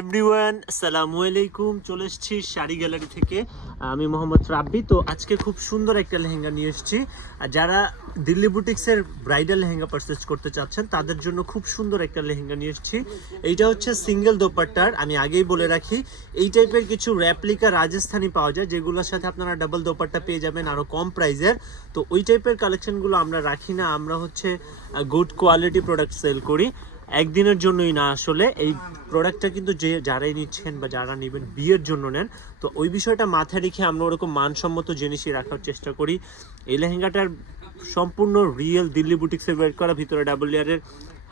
Everyone আসসালামু আলাইকুম। চলে এসেছি শাড়ি গ্যালারি থেকে। আমি মোহাম্মদ রাব্বি। তো আজকে খুব সুন্দর একটা লেহেঙ্গা নিয়ে এসেছি। যারা দিল্লি বুটিক্সের ব্রাইডাল লেহেঙ্গা পারচেস করতে চাচ্ছেন, তাদের জন্য খুব সুন্দর একটা লেহেঙ্গা নিয়ে এসেছি। এইটা হচ্ছে সিঙ্গেল দোপাট্টার। আমি আগেই বলে রাখি, এই টাইপের কিছু র্যাপ্লিকা রাজস্থানি পাওয়া যায়, যেগুলোর সাথে আপনারা ডাবল দোপাট্টা পেয়ে যাবেন আরও কম প্রাইজের তো ওই টাইপের কালেকশনগুলো আমরা রাখি না। আমরা হচ্ছে গুড কোয়ালিটি প্রোডাক্ট সেল করি। একদিনের জন্যই না, আসলে এই প্রোডাক্টটা কিন্তু যে যারাই নিচ্ছেন বা যারা নেবেন বিয়ের জন্য নেন, তো ওই বিষয়টা মাথায় রেখে আমরা ওরকম মানসম্মত জিনিসই রাখার চেষ্টা করি। এই লেহেঙ্গাটার সম্পূর্ণ রিয়েল দিল্লি বুটিক্সের বের করা, ভিতরে ডাবল লেয়ারের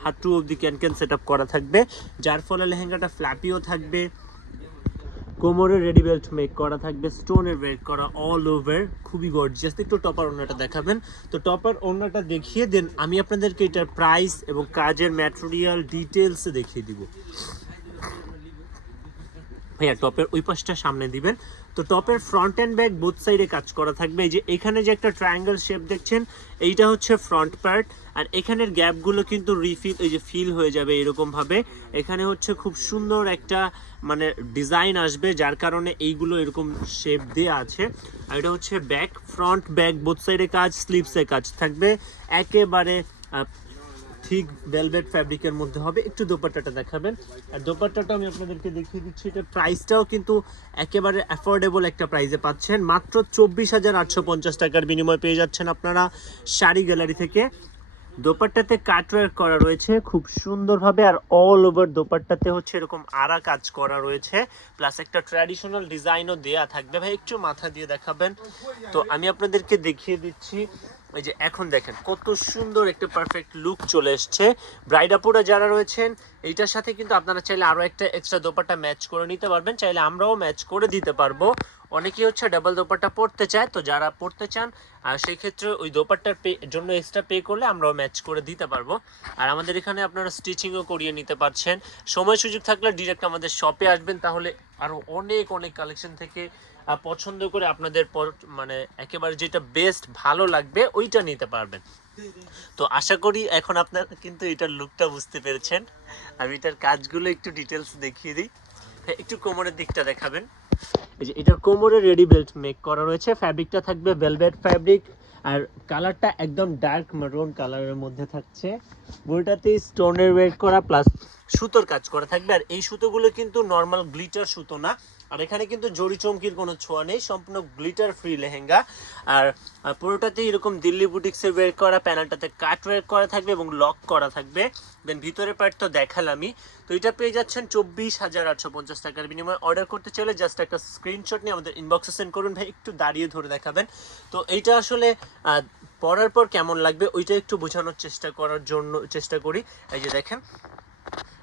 হাত টু অব দি ক্যান ক্যান সেট করা থাকবে। যার ফলে লেহেঙ্গাটা ফ্ল্যাপিও থাকবে। কোমরে রেডি বেল্ট মেক করা থাকবে স্টোনের ওয়েট করা অল ওভার খুবই গর্জিয়াস একটু টপার ওনাটা দেখাবেন। তো টপার ওনাটা দেখিয়ে দেন, আমি আপনাদেরকে এটার প্রাইস এবং কাজের ম্যাটেরিয়াল ডিটেলস দেখিয়ে দিব। ভাইয়া টপের ওই পাশটা সামনে দিবেন। তো টপের ফ্রন্ট অ্যান্ড ব্যাক বোথ সাইডে কাজ করা থাকবে। এই যে এখানে যে একটা ট্রায়াঙ্গেল শেপ দেখছেন, এইটা হচ্ছে ফ্রন্ট পার্ট আর এখানের গ্যাপগুলো কিন্তু রিফিল এই যে ফিল হয়ে যাবে এরকমভাবে। এখানে হচ্ছে খুব সুন্দর একটা মানে ডিজাইন আসবে, যার কারণে এইগুলো এরকম শেপ দেওয়া আছে। আর এটা হচ্ছে ব্যাক ফ্রন্ট ব্যাক বোথ সাইডে কাজ স্লিপসে কাজ থাকবে। একেবারে ঠিক ভেলভেট ফ্যাব্রিকের মধ্যে হবে। একটু দোপাট্টাটা দেখাবেন। আর দোপাট্টাটা আমি আপনাদেরকে দেখিয়ে দিচ্ছি, এটা প্রাইসটাও কিন্তু একেবারে অ্যাফোর্ডেবল একটা প্রাইসে পাচ্ছেন। মাত্র চব্বিশ হাজার আটশো পঞ্চাশ টাকার বিনিময়ে পেয়ে যাচ্ছেন আপনারা শাড়ি গ্যালারি থেকে। দোপাট্টাতে কাটওয়ার্ক করা রয়েছে খুব সুন্দরভাবে, আর অল ওভার দোপাট্টাতে হচ্ছে এরকম আরা কাজ করা রয়েছে। প্লাস একটা ট্র্যাডিশনাল ডিজাইনও দেয়া থাকবে। ভাই, একটু মাথা দিয়ে দেখাবেন। তো আমি আপনাদেরকে দেখিয়ে দিচ্ছি ওই যে এখন দেখেন কত সুন্দর একটা পারফেক্ট লুক চলে এসছে। ব্রাইডাপুরা যারা রয়েছেন এইটার সাথে কিন্তু আপনারা চাইলে আরও একটা এক্সট্রা দোপাট্টা ম্যাচ করে নিতে পারবেন। চাইলে আমরাও ম্যাচ করে দিতে পারব। অনেকেই হচ্ছে ডাবল দোপাট্টা পড়তে চায়। তো যারা পড়তে চান সেই ক্ষেত্রে ওই দোপাট্টার পে জন্য এক্সট্রা পে করলে আমরাও ম্যাচ করে দিতে পারব। আর আমাদের এখানে আপনারা স্টিচিংও করিয়ে নিতে পারছেন। সময় সুযোগ থাকলে ডিরেক্ট আমাদের শপে আসবেন। তাহলে আরও অনেক অনেক কালেকশন থেকে পছন্দ করে আপনাদের মানে একেবারে যেটা বেস্ট ভালো লাগবে, ওইটা নিতে পারবেন। তো আশা করি এখন আপনার কিন্তু এটার লুকটা বুঝতে পেরেছেন। আমি এটার কাজগুলো একটু ডিটেলস দেখিয়ে দিই। হ্যাঁ, একটু কোমরের দিকটা দেখাবেন। এই যে এটার কোমরে রেডি বেল্ট মেক করা রয়েছে। ফ্যাব্রিকটা থাকবে ভেলভেট ফ্যাব্রিক আর কালারটা একদম ডার্ক মেরুন কালারের মধ্যে থাকছে। বইটাতে স্টোনের ওয়েট করা প্লাস সুতোর কাজ করা থাকবে। আর এই সুতোগুলো কিন্তু নর্মাল গ্লিটার সুতো না। আর এখানে কিন্তু জড়ি চমকির কোনো ছোঁয়া নেই, সম্পূর্ণ গ্লিটার ফ্রি লেহেঙ্গা। আর পুরোটাতেই এরকম দিল্লি বুটিক্সের ওয়ের করা, প্যানেলটাতে কাট ওয়ের করা থাকবে এবং লক করা থাকবে। দেন ভিতরের পার্ট তো দেখালামই তো এটা পেয়ে যাচ্ছেন চব্বিশ হাজার আটশো পঞ্চাশ টাকার বিনিময়ে। অর্ডার করতে চাইলে জাস্ট একটা স্ক্রিনশট নিয়ে আমাদের ইনবক্সে সেন্ড করুন ভাই, একটু দাঁড়িয়ে ধরে দেখাবেন। তো এইটা আসলে পরার পর কেমন লাগবে, ওইটা একটু বোঝানোর চেষ্টা করার জন্য, চেষ্টা করি। এই যে দেখেন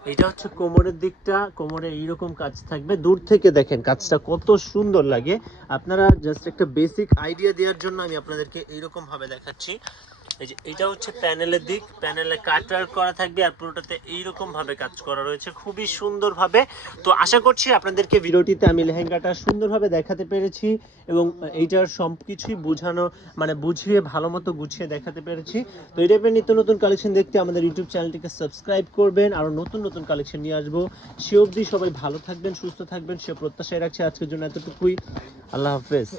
এটা হচ্ছে কোমরের দিকটা, কোমরে এইরকম কাজ থাকবে। দূর থেকে দেখেন কাজটা কত সুন্দর লাগে। আপনারা জাস্ট একটা বেসিক আইডিয়া দেওয়ার জন্য আমি আপনাদেরকে এইরকম ভাবে দেখাচ্ছি। এই যে, এটা হচ্ছে প্যানেলের দিক, প্যানেলে কাটওয়ার্ক করা থাকবে আর পুরোটাতে এইরকম ভাবে কাজ করা রয়েছে, খুবই সুন্দরভাবে তো আশা করছি আপনাদেরকে ভিডিওটিতে আমি লেহেঙ্গাটা সুন্দরভাবে দেখাতে পেরেছি এবং এইটার সব কিছুই বোঝানো মানে বুঝিয়ে ভালো মতো গুছিয়ে দেখাতে পেরেছি। তো এই টাইপের নিত্য নতুন কালেকশন দেখতে আমাদের ইউটিউব চ্যানেলটিকে সাবস্ক্রাইব করবেন আরও নতুন নতুন কালেকশন নিয়ে আসব। সে অবধি সবাই ভালো থাকবেন, সুস্থ থাকবেন, সে প্রত্যাশায় রাখছি আজকের জন্য এতটুকুই। আল্লাহ হাফেজ।